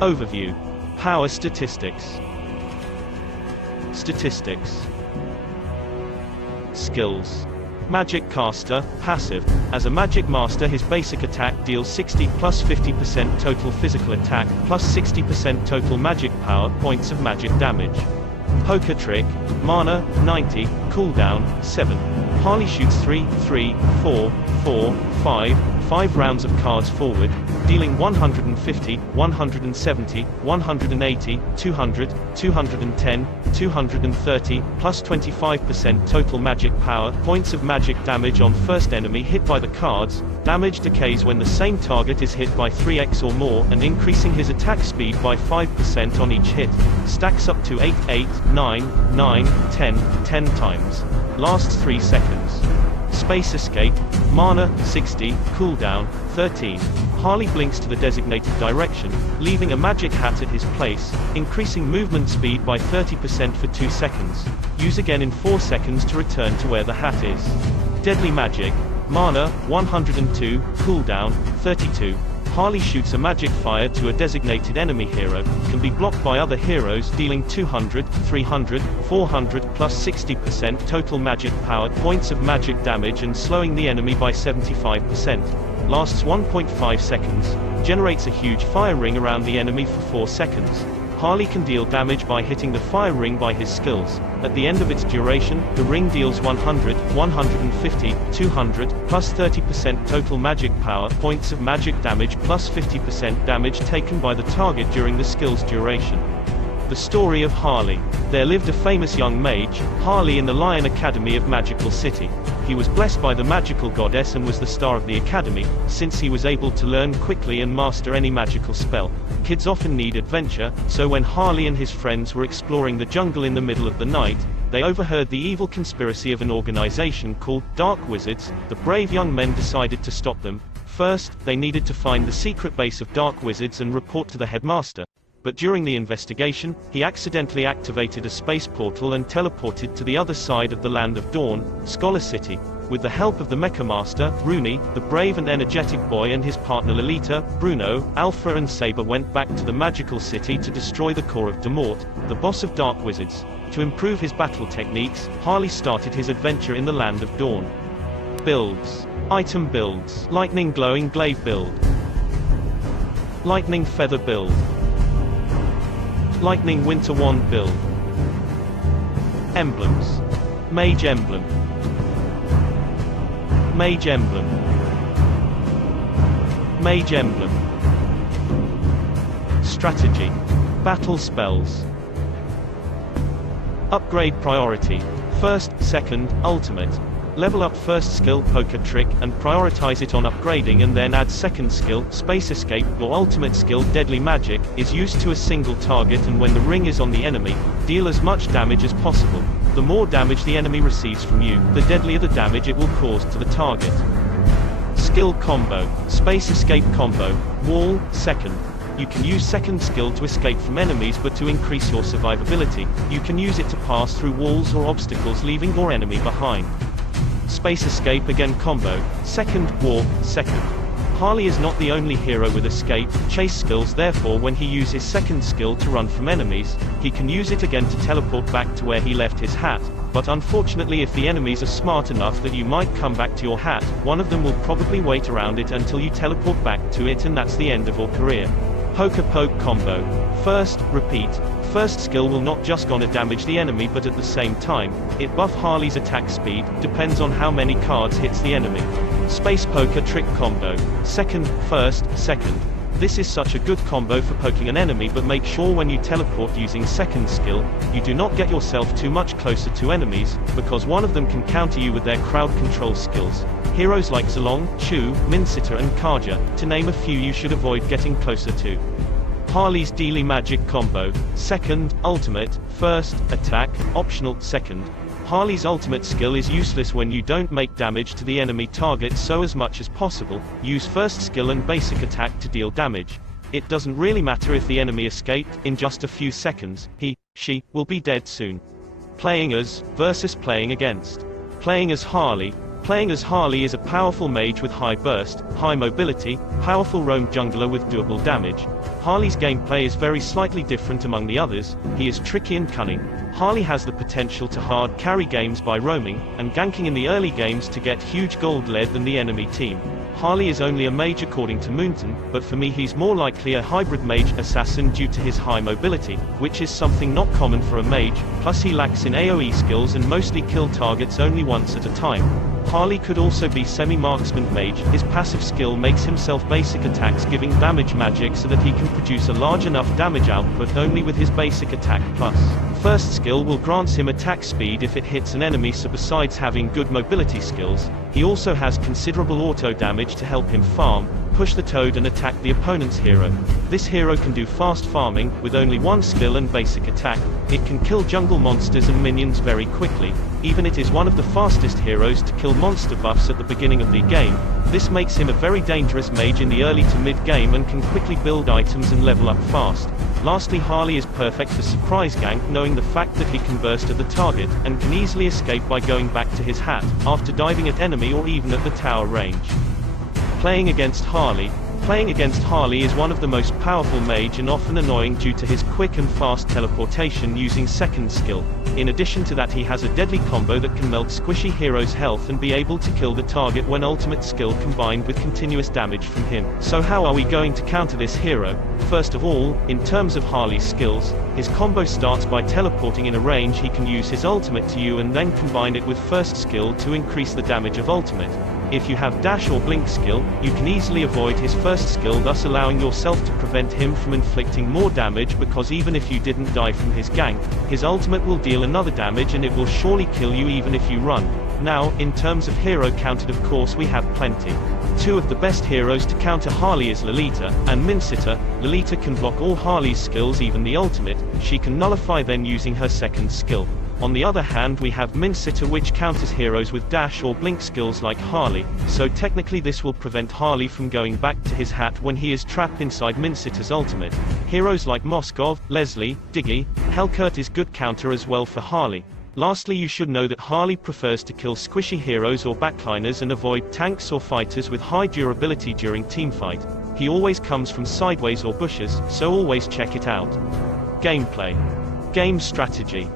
Overview. Power statistics. Statistics. Skills. Magic Caster, passive. As a Magic Master, his basic attack deals 60 plus 50% total physical attack, plus 60% total magic power points of magic damage. Poker Trick, mana, 90, cooldown, 7. Harley shoots 3, 3, 4, 4, 5 rounds of cards forward, dealing 150, 170, 180, 200, 210, 230, plus 25% total magic power points of magic damage on first enemy hit by the cards. Damage decays when the same target is hit by 3x or more, and increasing his attack speed by 5% on each hit. Stacks up to 8, 8, 9, 9, 10 times. Lasts 3 seconds. Space Escape, mana, 60, cooldown, 13. Harley blinks to the designated direction, leaving a magic hat at his place, increasing movement speed by 30% for 2 seconds. Use again in 4 seconds to return to where the hat is. Deadly Magic, mana, 102, cooldown, 32. Harley shoots a magic fire to a designated enemy hero, can be blocked by other heroes, dealing 200, 300, 400 plus 60% total magic power points of magic damage and slowing the enemy by 75%. Lasts 1.5 seconds, generates a huge fire ring around the enemy for 4 seconds. Harley can deal damage by hitting the fire ring by his skills. At the end of its duration, the ring deals 100, 150, 200, plus 30% total magic power points of magic damage plus 50% damage taken by the target during the skill's duration. The story of Harley. There lived a famous young mage, Harley, in the Lion Academy of Magical City. He was blessed by the magical goddess and was the star of the academy, since he was able to learn quickly and master any magical spell. Kids often need adventure, so when Harley and his friends were exploring the jungle in the middle of the night, they overheard the evil conspiracy of an organization called Dark Wizards. The brave young men decided to stop them. First, they needed to find the secret base of Dark Wizards and report to the headmaster. But during the investigation, he accidentally activated a space portal and teleported to the other side of the Land of Dawn, Scholar City. With the help of the Mecha Master, Rooney, the brave and energetic boy, and his partner Lolita, Bruno, Alpha and Saber went back to the magical city to destroy the core of Demort, the boss of Dark Wizards. To improve his battle techniques, Harley started his adventure in the Land of Dawn. Builds. Item builds. Lightning Glowing Glaive build. Lightning Feather build. Lightning Winter Wand build. Emblems. Mage Emblem. Mage Emblem. Mage Emblem. Strategy. Battle spells. Upgrade priority. First, second, ultimate. Level up first skill, Poker Trick, and prioritize it on upgrading, and then add second skill, Space Escape, or ultimate skill, Deadly Magic, is used to a single target, and when the ring is on the enemy, deal as much damage as possible. The more damage the enemy receives from you, the deadlier the damage it will cause to the target. Skill combo. Space Escape combo. Wall, second. You can use second skill to escape from enemies, but to increase your survivability, you can use it to pass through walls or obstacles, leaving your enemy behind. Space Escape again combo. Second, walk, second. Harley is not the only hero with escape, chase skills, therefore when he uses second skill to run from enemies, he can use it again to teleport back to where he left his hat. But unfortunately, if the enemies are smart enough that you might come back to your hat, one of them will probably wait around it until you teleport back to it, and that's the end of your career. Poker Poke combo. First, repeat. First skill will not just gonna damage the enemy, but at the same time, it buff Harley's attack speed, depends on how many cards hits the enemy. Space Poker Trick combo. Second, first, second. This is such a good combo for poking an enemy, but make sure when you teleport using second skill, you do not get yourself too much closer to enemies, because one of them can counter you with their crowd control skills. Heroes like Zolong, Chu, Minsita and Kaja, to name a few, you should avoid getting closer to. Harley's Deadly Magic combo. Second, ultimate, first, attack, optional, second. Harley's ultimate skill is useless when you don't make damage to the enemy target, so as much as possible, use first skill and basic attack to deal damage. It doesn't really matter if the enemy escaped, in just a few seconds, she will be dead soon. Playing as, versus playing against. Playing as Harley, Playing as Harley is a powerful mage with high burst, high mobility, powerful roam jungler with doable damage. Harley's gameplay is very slightly different among the others. He is tricky and cunning. Harley has the potential to hard carry games by roaming, and ganking in the early games to get huge gold lead than the enemy team. Harley is only a mage according to Moonton, but for me he's more likely a hybrid mage assassin due to his high mobility, which is something not common for a mage, plus he lacks in AoE skills and mostly kill targets only once at a time. Harley could also be semi-marksman mage. His passive skill makes himself basic attacks giving damage magic so that he can produce a large enough damage output only with his basic attack plus. First skill will grant him attack speed if it hits an enemy, so besides having good mobility skills, he also has considerable auto damage to help him farm, push the toad and attack the opponent's hero. This hero can do fast farming, with only one skill and basic attack. It can kill jungle monsters and minions very quickly. Even it is one of the fastest heroes to kill monster buffs at the beginning of the game. This makes him a very dangerous mage in the early to mid game and can quickly build items and level up fast. Lastly, Harley is perfect for surprise gank, knowing the fact that he can burst at the target, and can easily escape by going back to his hat, after diving at enemy or even at the tower range. Playing against Harley is one of the most powerful mage and often annoying due to his quick and fast teleportation using second skill. In addition to that, he has a deadly combo that can melt squishy heroes' health and be able to kill the target when ultimate skill combined with continuous damage from him. So how are we going to counter this hero? First of all, in terms of Harley's skills, his combo starts by teleporting in a range. He can use his ultimate to you and then combine it with first skill to increase the damage of ultimate. If you have dash or blink skill, you can easily avoid his first skill, thus allowing yourself to prevent him from inflicting more damage, because even if you didn't die from his gank, his ultimate will deal another damage and it will surely kill you even if you run. Now, in terms of hero counted, of course we have plenty. Two of the best heroes to counter Harley is Lolita and Mincita. Lolita can block all Harley's skills, even the ultimate. She can nullify then using her second skill. On the other hand, we have Mincita, which counters heroes with dash or blink skills like Harley, so technically this will prevent Harley from going back to his hat when he is trapped inside Mincita's ultimate. Heroes like Moskov, Leslie, Diggy, Hellcurt is good counter as well for Harley. Lastly, you should know that Harley prefers to kill squishy heroes or backliners and avoid tanks or fighters with high durability during teamfight. He always comes from sideways or bushes, so always check it out. Gameplay. Game strategy.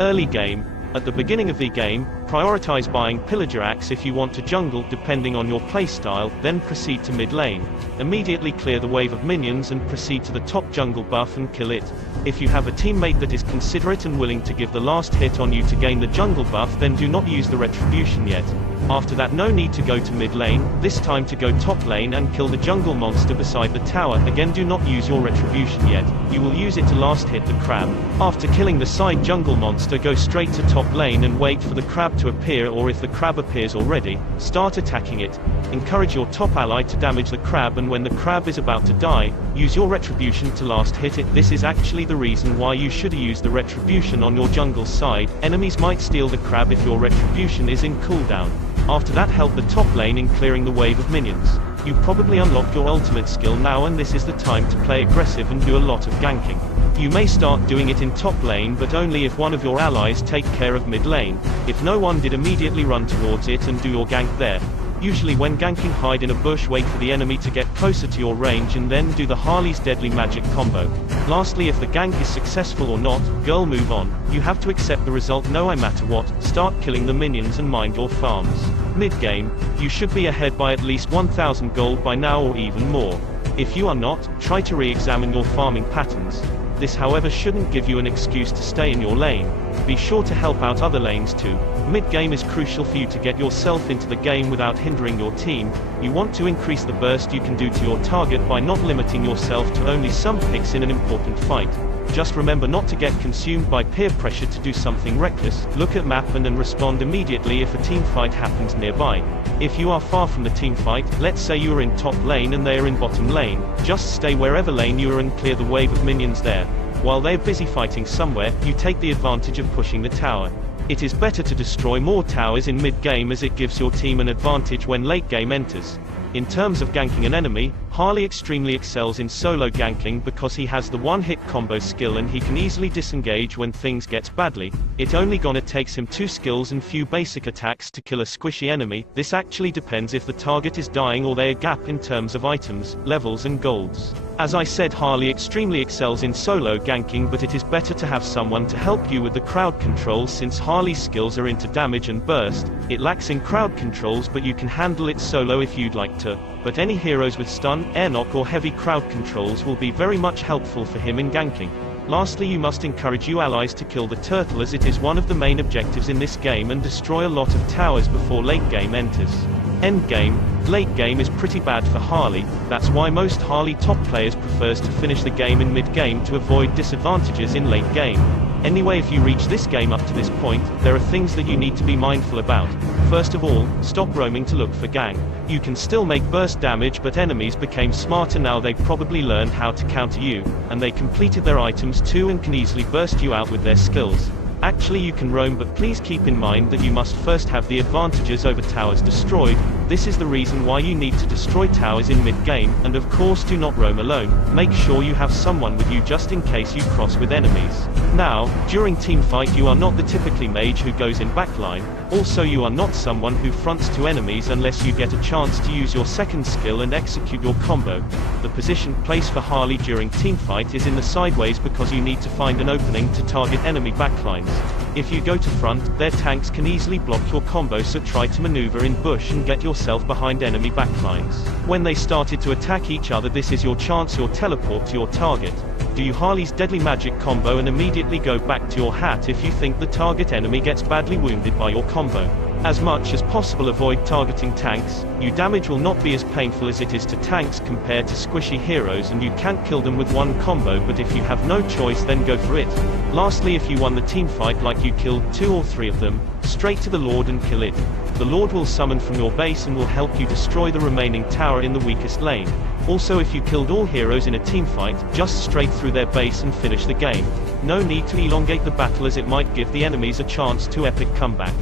Early game. At the beginning of the game, prioritize buying Pillager Axe if you want to jungle depending on your playstyle, then proceed to mid lane. Immediately clear the wave of minions and proceed to the top jungle buff and kill it. If you have a teammate that is considerate and willing to give the last hit on you to gain the jungle buff, then do not use the retribution yet. After that, no need to go to mid lane, this time to go top lane and kill the jungle monster beside the tower. Again, do not use your retribution yet, you will use it to last hit the crab. After killing the side jungle monster, go straight to top lane and wait for the crab to appear, or if the crab appears already, start attacking it. Encourage your top ally to damage the crab, and when the crab is about to die, use your retribution to last hit it. This is actually the reason why you should use the retribution on your jungle side. Enemies might steal the crab if your retribution is in cooldown. After that, help the top lane in clearing the wave of minions. You probably unlocked your ultimate skill now, and this is the time to play aggressive and do a lot of ganking. You may start doing it in top lane, but only if one of your allies take care of mid lane. If no one did, immediately run towards it and do your gank there. Usually when ganking, hide in a bush, wait for the enemy to get closer to your range, and then do the Harley's deadly magic combo. Lastly, if the gank is successful or not, girl, move on. You have to accept the result no matter what, start killing the minions and mind your farms. Mid-game, you should be ahead by at least 1000 gold by now or even more. If you are not, try to re-examine your farming patterns. This, however, shouldn't give you an excuse to stay in your lane. Be sure to help out other lanes too. Mid-game is crucial for you to get yourself into the game without hindering your team. You want to increase the burst you can do to your target by not limiting yourself to only some picks in an important fight. Just remember not to get consumed by peer pressure to do something reckless. Look at map and respond immediately if a team fight happens nearby. If you are far from the team fight, let's say you are in top lane and they are in bottom lane, just stay wherever lane you are and clear the wave of minions there. While they're busy fighting somewhere, you take the advantage of pushing the tower. It is better to destroy more towers in mid-game, as it gives your team an advantage when late game enters. In terms of ganking an enemy, Harley extremely excels in solo ganking because he has the one-hit combo skill and he can easily disengage when things gets badly. It only gonna takes him 2 skills and few basic attacks to kill a squishy enemy. This actually depends if the target is dying or they a gap in terms of items, levels and golds. As I said, Harley extremely excels in solo ganking, but it is better to have someone to help you with the crowd controls since Harley's skills are into damage and burst. It lacks in crowd controls, but you can handle it solo if you'd like to. But any heroes with stun, air knock or heavy crowd controls will be very much helpful for him in ganking. Lastly, you must encourage you allies to kill the turtle as it is one of the main objectives in this game and destroy a lot of towers before late game enters. End game. Late game is pretty bad for Harley, that's why most Harley top players prefers to finish the game in mid game to avoid disadvantages in late game. Anyway, if you reach this game up to this point, there are things that you need to be mindful about. First of all, stop roaming to look for gang. You can still make burst damage, but enemies became smarter now. They probably learned how to counter you, and they completed their items too and can easily burst you out with their skills. Actually, you can roam, but please keep in mind that you must first have the advantages over towers destroyed. This is the reason why you need to destroy towers in mid-game, and of course do not roam alone. Make sure you have someone with you just in case you cross with enemies. Now, during teamfight you are not the typically mage who goes in backline. Also, you are not someone who fronts to enemies unless you get a chance to use your second skill and execute your combo. The position place for Harley during teamfight is in the sideways because you need to find an opening to target enemy backlines. If you go to front, their tanks can easily block your combo, so try to maneuver in bush and get yourself behind enemy backlines. When they started to attack each other, this is your chance, your teleport to your target. Do you Harley's deadly magic combo and immediately go back to your hat if you think the target enemy gets badly wounded by your combo. As much as possible avoid targeting tanks. Your damage will not be as painful as it is to tanks compared to squishy heroes, and you can't kill them with one combo, but if you have no choice then go for it. Lastly, if you won the team fight like you killed 2 or 3 of them, straight to the Lord and kill it. The Lord will summon from your base and will help you destroy the remaining tower in the weakest lane. Also, if you killed all heroes in a team fight, just straight through their base and finish the game. No need to elongate the battle as it might give the enemies a chance to epic comeback.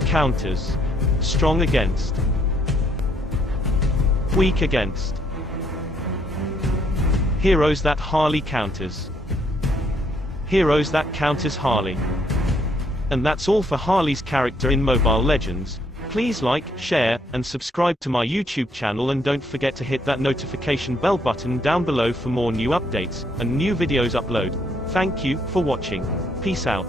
Counters. Strong against. Weak against. Heroes that Harley counters. Heroes that counters Harley. And that's all for Harley's character in Mobile Legends. Please like, share, and subscribe to my YouTube channel, and don't forget to hit that notification bell button down below for more new updates and new videos upload. Thank you for watching. Peace out.